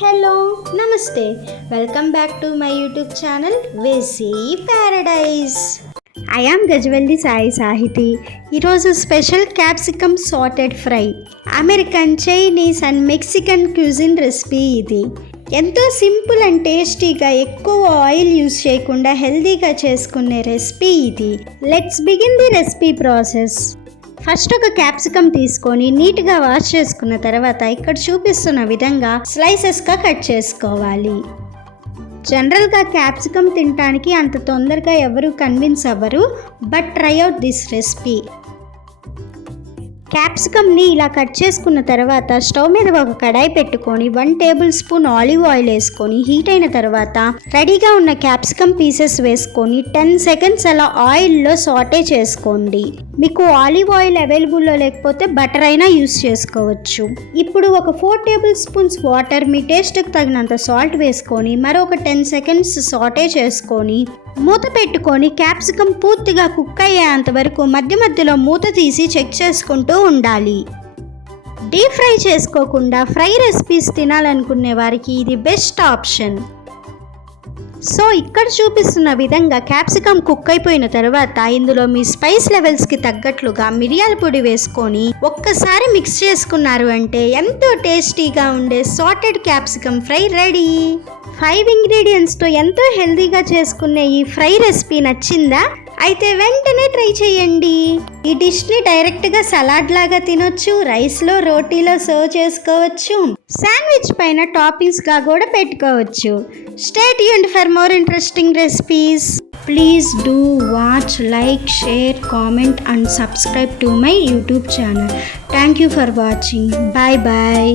Hello నమస్తే welcome back to my YouTube channel వెసీ paradise. I am Gajavalli Sai Sahithi. ఈరోజు special capsicum sauteed fry, American, Chinese and Mexican cuisine recipe. ఇది ఎంతో simple and టేస్టీగా, ఎక్కువ oil use చేయకుండా హెల్తీగా చేసుకునే రెసిపీ ఇది. Let's begin the recipe process. First ఒక క్యాప్సికమ్ తీసుకొని నీట్గా వాష్ చేసుకున్న తర్వాత ఇక్కడ చూపిస్తున్న విధంగా స్లైసెస్గా కట్ చేసుకోవాలి. జనరల్గా క్యాప్సికమ్ తినడానికి అంత తొందరగా ఎవరు కన్విన్స్ అవ్వరు, but try out this recipe. క్యాప్సికమ్ని ఇలా కట్ చేసుకున్న తర్వాత స్టవ్ మీద ఒక కడాయి పెట్టుకొని 1 టేబుల్ స్పూన్ ఆలివ్ ఆయిల్ వేసుకొని హీట్ అయిన తర్వాత రెడీగా ఉన్న క్యాప్సికమ్ పీసెస్ వేసుకొని 10 సెకండ్స్ అలా ఆయిల్లో సాటే చేసుకోండి. మీకు ఆలివ్ ఆయిల్ అవైలబుల్లో లేకపోతే బటర్ అయినా యూస్ చేసుకోవచ్చు. ఇప్పుడు ఒక 4 టేబుల్ స్పూన్స్ వాటర్, మీ టేస్ట్కి తగినంత సాల్ట్ వేసుకొని మరొక 10 సెకండ్స్ సాటే చేసుకొని మూత పెట్టుకొని క్యాప్సికమ్ పూర్తిగా కుక్ అయ్యేంత వరకు మధ్య మధ్యలో మూత తీసి చెక్ చేసుకుంటూ ఉండాలి. డీప్ ఫ్రై చేసుకోకుండా ఫ్రై రెసిపీస్ తినాలనుకునే వారికి ఇది బెస్ట్ ఆప్షన్. సో ఇక్కడ చూపిస్తున్న విధంగా క్యాప్సికమ్ కుక్ అయిపోయిన తర్వాత ఇందులో మీ స్పైస్ లెవెల్స్కి తగ్గట్లుగా మిరియాల పొడి వేసుకొని ఒక్కసారి మిక్స్ చేసుకున్నారు అంటే ఎంతో టేస్టీగా ఉండే సాటెడ్ క్యాప్సికమ్ ఫ్రై రెడీ. 5 ఇంగ్రీడియంట్స్తో ఎంతో హెల్తీగా చేసుకునే ఈ ఫ్రై రెసిపీ నచ్చిందా? అయితే వెంటనే ట్రై చేయండి. ఈ డిష్ని డైరెక్ట్గా సలాడ్ లాగా తినొచ్చు, రైస్లో, రోటీలో సర్వ్ చేసుకోవచ్చు, శాండ్విచ్ పైన టాపింగ్స్గా కూడా పెట్టుకోవచ్చు. Stay tuned for more interesting recipes. Please do watch, like, share, comment and subscribe to my YouTube channel. Thank you for watching. Bye bye.